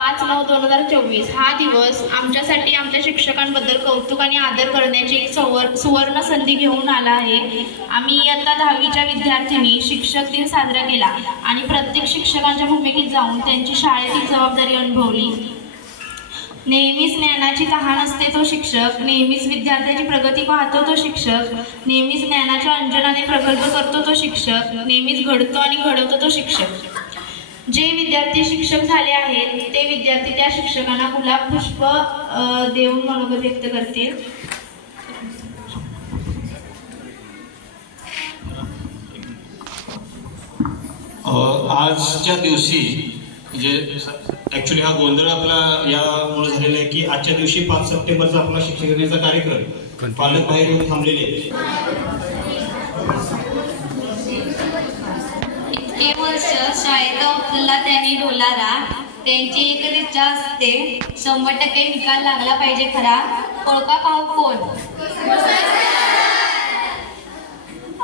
पाच नऊ दोन हजार चोवीस. हा दिवस आमच्यासाठी आमच्या शिक्षकांबद्दल कौतुक आणि आदर करण्याची एक सवर सुवर्ण संधी घेऊन आला आहे. आम्ही इयत्ता दहावीच्या विद्यार्थ्यांनी शिक्षक दिन साजरा केला आणि प्रत्येक शिक्षकांच्या भूमिकेत जाऊन त्यांची शाळेतील जबाबदारी अनुभवली. नेहमीच ज्ञानाची तहान असते तो शिक्षक नेहमीच विद्यार्थ्याची प्रगती पाहतो तो शिक्षक नेहमीच ज्ञानाच्या अंजनाने प्रकल्प करतो तो शिक्षक नेहमीच घडतो आणि घडवतो तो शिक्षक. जे विद्यार्थी शिक्षक झाले आहेत ते विद्यार्थी त्या शिक्षकांना गुलाब पुष्प देऊन मनोगत व्यक्त करतील. अ, आजच्या दिवशी म्हणजे ऍक्च्युली हा गोंधळ आपला यामुळे झालेला आहे की आजच्या दिवशी पाच सप्टेंबरचा आपला शिक्षक दिनाचा कार्यक्रम पालक बाहेर येऊन थांबलेले आहेत. इतके वर्ष शाळेचा उचलला त्यांनी डोलारा त्यांची एक इच्छा असते. शंभर टक्के निकाल लागला पाहिजे खरा. ओळखा पाहू कोण?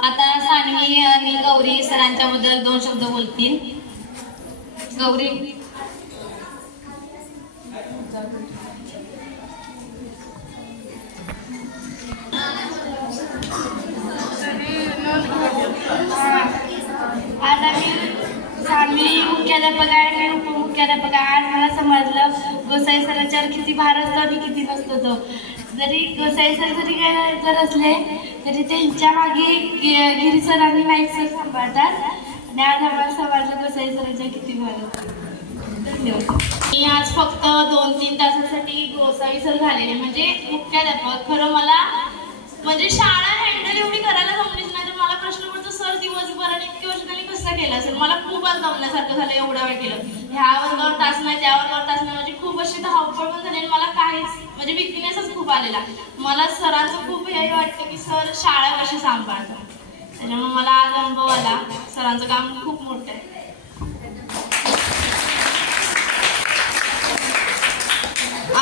आता सानवी आणि गौरी सरांच्या बद्दल दोन शब्द बोलतील. गौरी. आज आम्ही आम्ही मुख्याध्यापक आहे आणि उपमुख्याध्यापक आहे. आज मला समजलं गोसाई सरांच्यावर किती भार असतो आणि किती नसतो तो. जरी गोसाई सर जरी काय जर असले तरी त्यांच्या मागे गि- गिरी सर आणि नाईक सर सांभाळतात. आणि आज आम्हाला समजलं गोसाई सरांच्या किती भार असतो. धन्यवाद. मी आज फक्त दोन तीन तासासाठी गोसावी सर झालेले. म्हणजे मुख्याध्यापक खरं मला म्हणजे शाळा हँडल एवढी करायला जमलीच नाही. तर मला प्रश्न पडतो सर दिवसभर आणि कसं केलं? असेल मला खूप दमल्यासारखं झालं एवढा वेळ केलं. ह्या वर्गावर तास नाही त्या वर्गावर तास नाही म्हणजे खूप अशी धावपळ पण झाली आणि मला काहीच म्हणजे विकनेसच खूप आलेला. मला सरांचं खूप हे वाटतं की सर शाळा कशी सांभाळतात त्याच्यामुळे मला आज अनुभव आला. सरांचं काम खूप मोठं आहे.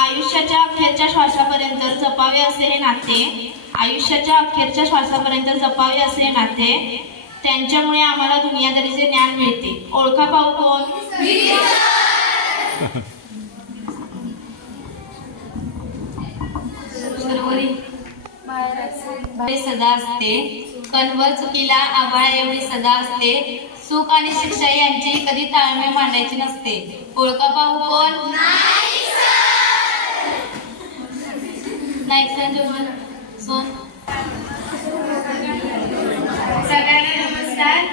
आयुष्याच्या अखेरच्या श्वासापर्यंत जपावे असे हे नाते. आयुष्याच्या अखेरच्या श्वासापर्यंत जपावे असे हे नाते. त्यांच्यामुळे आम्हाला दुनियादारीचे ज्ञान मिळते. ओळखा पाहू कोण? सदा असते. कन्वर चुकीला आभाळ एवढी सदा असते. सुख आणि शिक्षा यांची कधी ताळमेळ मांडायची नसते. ओळखा पाहू कोण? नाईक सर सोन सगळ्यांना नमस्कार.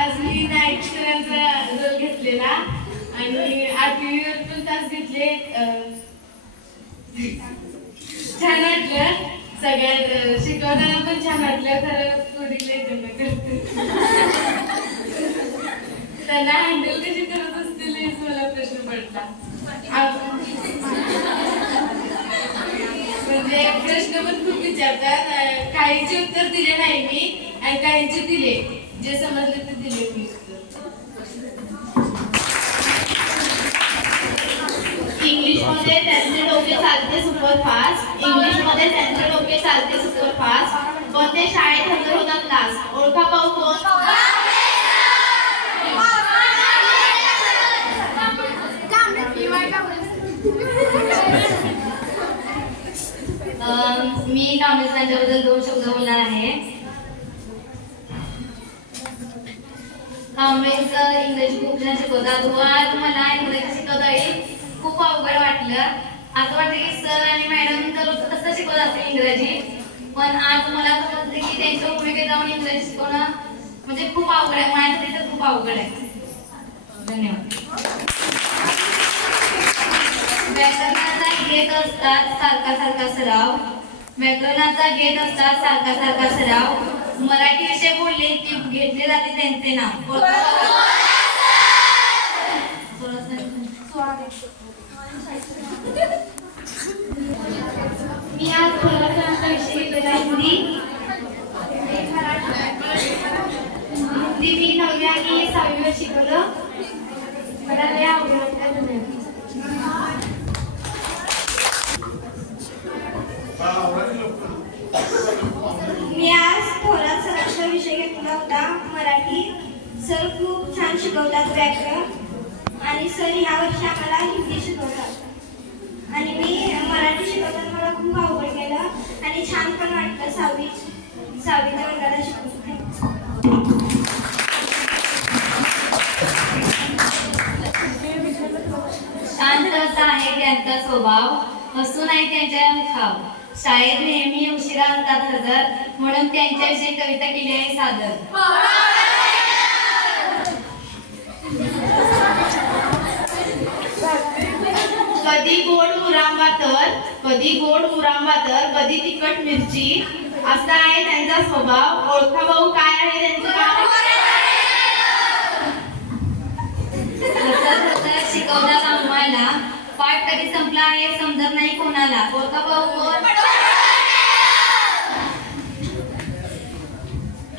आज मी नाईक सरांचा रोल घेतलेला आणि आठवीवर पण तास घेतले. छान वाटलं. सगळ्यात शिकवताना पण छान वाटलं. खरं थोडी त्यांना हँडल कशी करत असतील हेच मला प्रश्न पडला. म्हणजे प्रश्न पण खूप विचारतात. काहीचे उत्तर दिले नाही मी. आणि काहीचे दिले. जे समजले ते दिले मी. इंग्लिशमध्ये त्यांचे डोके चालते सुपर फास्ट इंग्लिशमध्ये त्यांचे डोके चालते सुपर फास्ट पण ते शाळेत हजर होतात क्लास ओळखा पाहू कोण? मी कांबळे सरांच्याबद्दल दोन शब्द बोलणार आहे. कांबळे इंग्रजी खूप छान शिकवतात व मला इंग्रजी शिकवताना खूप अवघड वाटलं. असं वाटतं की सर आणि मॅडम तर कसं शिकवत असेल इंग्रजी? पण आज मला समजलं की त्यांच्या भूमिकेत जाऊन इंग्रजी शिकवणं म्हणजे खूप अवघड आहे. माझ्यासाठी तर खूप अवघड आहे. धन्यवाद. व्याकरणाचा घेत असतात सारखा सारखा सराव. व्याकरणाचा घेत असतात सारखा सारखा सराव. मराठी विषय बोलले की घेतले जाते त्यांचे नाव. मी आज थोडासा विषय घेतलेला हिंदी. हिंदी मी नववी आणि सहावीवर शिकवलं. मला लय आवडलं. मी आज थोरात सरांचा विषय घेतला होता. मराठी. सर खूप छान शिकवतात व्याकरण. आणि सर यावर्षी आम्हाला हिंदी शिकवतात. आणि मी मराठी शिकवताना मला खूप अवघड गेलं. आणि छान पण वाटलं सहावी सहावीच्या वर्गाला शिकवून शांत आहे त्यांचा स्वभाव. हसून आहे त्यांच्या मुखाव शाळेत नेहमी उशिरा असतात हजर म्हणून त्यांच्याविषयी कविता केली आहे सादर. कधी गोड मुरांबा तर कधी गोड मुरांबा तर कधी तिखट मिरची. असा आहे त्यांचा स्वभाव. ओळखा भाऊ काय आहे त्यांचं नाव? शिकवतात आम्हाला. पाठ कधी संपला आहे समजत नाही कोणाला. ओळखा भाऊ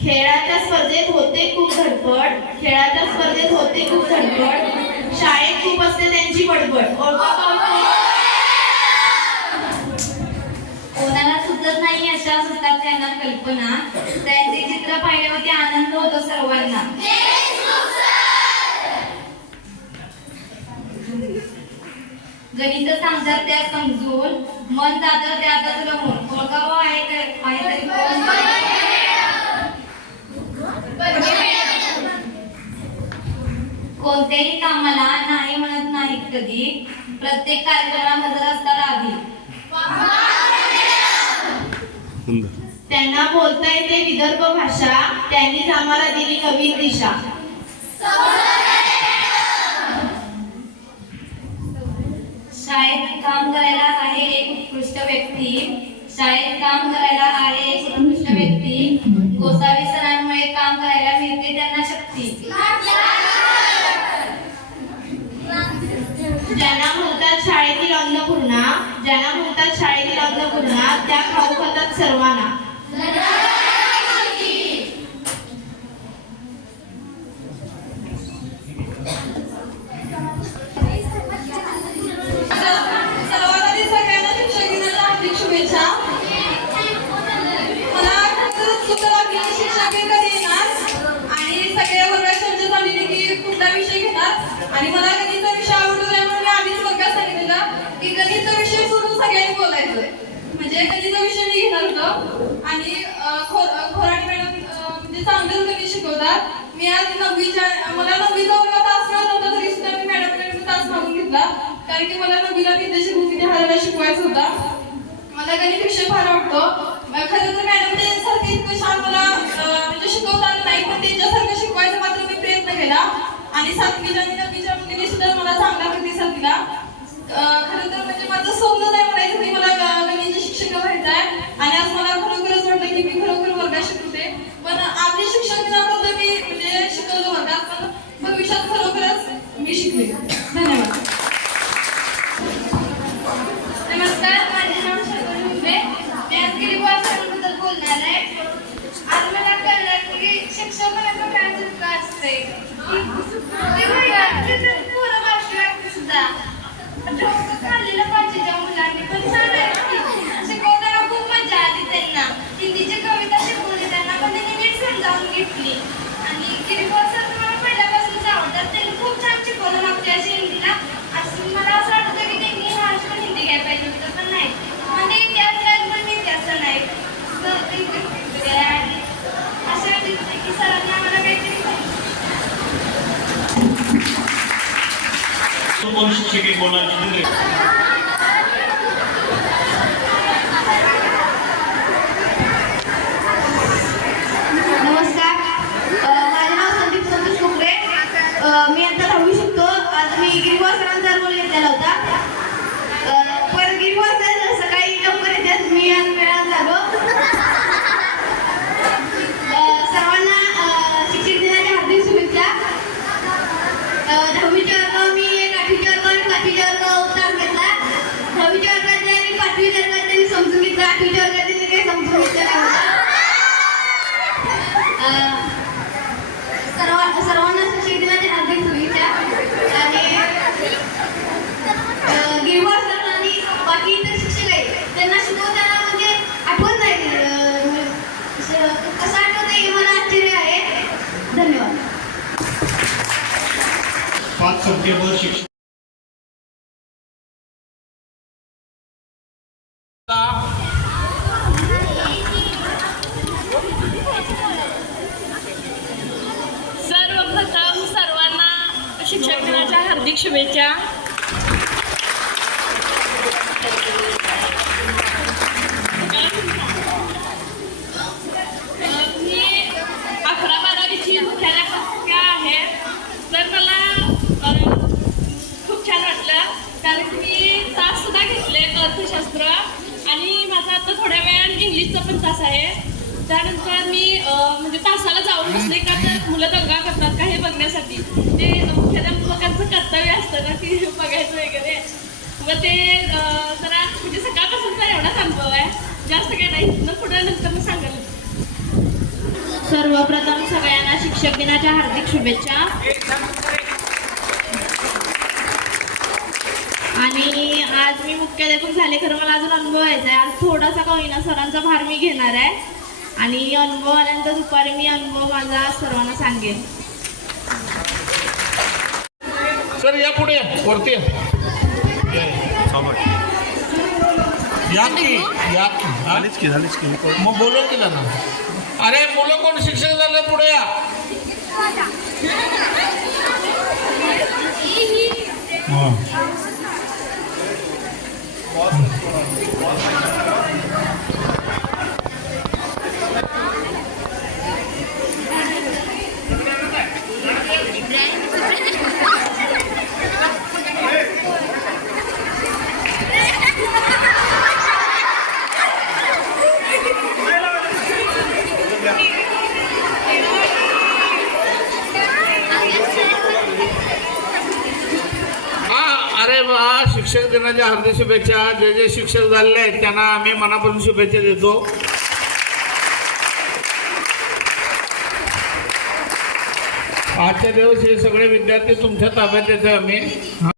खेळाच्या स्पर्धेत होते खूप धडपड. खेळाच्या स्पर्धेत होते खूप धडपड. शाळेत खूप असते त्यांची बडबड? कोणाला सुचत नाही अशा सुचतात त्यांना कल्पना. त्यांचे चित्र पाहिल्यावरती आनंद होतो सर्वांना. गणित सांगतात त्या समजून. मन जातं त्यातच रमून ओळखावं आहे तर- आहे तरी कोण? कोणत्याही कामाला नाही म्हणत नाहीत कधी. प्रत्येक कार्यक्रमात हजर असतात आधी. त्यांना बोलता येते विदर्भ भाषा. त्यांनीच आम्हाला दिली नवीन दिशा. शाळेत काम करायला आहे एक उत्कृष्ट व्यक्ती. शाळेत काम करायला आहे एक उत्कृष्ट व्यक्ती. गोसावी सरांमुळे काम करायला मिळते त्यांना शक्ती. ज्यांना म्हणतात शाळेतील अन्नपूर्णा ज्यांना म्हणतात शाळेतील अन्नपूर्णा त्या खाऊ खातात सर्वांना. मला गणित विषय फार आवडतो. खरं तर मॅडम त्यांच्यासारखं इतकं छान मला म्हणजे शिकवता नाही पण त्यांच्यासारखं शिकवायचा मात्र मी प्रयत्न केला. आणि सातवीच्या आणि नववीच्या मुलीने सुद्धा मला चांगला प्रतिसाद दिला. खरं तर म्हणजे माझं स्वप्न नाही म्हणायचं की मला ग- गणित शिक्षक व्हायचं आहे आणि आज मला खरोखरच वाटतं की मी खरोखर वर्गात शिकवते पण आपली शिक्षक दिनाबद्दल मी म्हणजे शिकवलं वर्गात पण भविष्यात खरोखरच मी शिकले धन्यवाद नमस्कार माझे नाव शर्वरी मुंबे मी आज गेली सरांबद्दल बोलणार आहे आज मला कळलं की शिक्षक म्हणजे काय चुका असते ते वर्गात पूर्ण भाषा वाटते सुद्धा डोकं खाल्लेलं भाजीच्या मुलांनी पण छान आहे की. शिकवताना खूप मजा आली त्यांना हिंदीची कविता शिकवली त्यांना पण त्यांनी नीट समजावून घेतली आणि गिरीबाब सर मला पहिल्यापासूनच आवडतात त्यांनी खूप छान शिकवलं मागच्या वर्षी हिंदीला असं मला असं वाटतं की त्यांनी महाराष्ट्र पण हिंदी घ्यायला पाहिजे होतं पण नाही म्हणजे इतिहास काय पण इतिहास नाही तर ते वेगवेगळे आणि असं वाटतं की सरांनी आम्हाला काहीतरी कोण शिक्षक आहे कोणाला जितेंद्र नमस्कार अ, माझे नाव संदीप संतोष कुकडे अ, मी आता दहावी शिकतो आज मी गिरिवा सरांचा रोल घेतलेला होता अ, पण गिरिवा सर सकाळी लवकर येतात मी आज वेळात झालो अ, सर्वांना अ, शिक्षक दिनाच्या हार्दिक शुभेच्छा अ, दहावीच्या वर्ग मी एक आठवीच्या वर्ग आणि पाचवीच्या वर्ग उत्तर घेतला हार्दिक शुभेच्छा मी अकरा बारावीची मुख्याध्यापिका आहे तर मला अ, खूप छान वाटलं कारण हार्दिक मी तास सुद्धा घेतले अर्थशास्त्र आणि माझा आता थोड्या वेळात इंग्लिशचा पण तास आहे. त्यानंतर मी म्हणजे तासाला जाऊन बसले का तर मुलं दंगा करतात का हे बघण्यासाठी. ते मुख्याध्यापकांचं कर्तव्य असतं ना की बघायचं वगैरे. मग ते जरा म्हणजे सकाळपासूनचा एवढाच अनुभव आहे. जास्त काय नाही. मग पुढं नंतर मग सांगाल. सर्वप्रथम सगळ्यांना शिक्षक दिनाच्या हार्दिक शुभेच्छा. आणि आज मी मुख्याध्यापक झाले खरं मला अजून अनुभव यायचा आहे. आज थोडासा का होईना सरांचा भार मी घेणार आहे. आणि अनुभव आल्यानंतर दुपारी मी अनुभव माझा सर्वांना सांगेन. सर या पुढे वरती या. या की? या की? मग बोलव तिला ना अरे मुलं कोण? शिक्षक झालं पुढे या. हा. हा अरे वा सगळ्यांना दिनाच्या हार्दिक शुभेच्छा जे जे शिक्षक झालेले आहेत त्यांना आम्ही मनापासून शुभेच्छा देतो. आजच्या दिवस हे सगळे विद्यार्थी तुमच्या ताब्यात देतो आम्ही.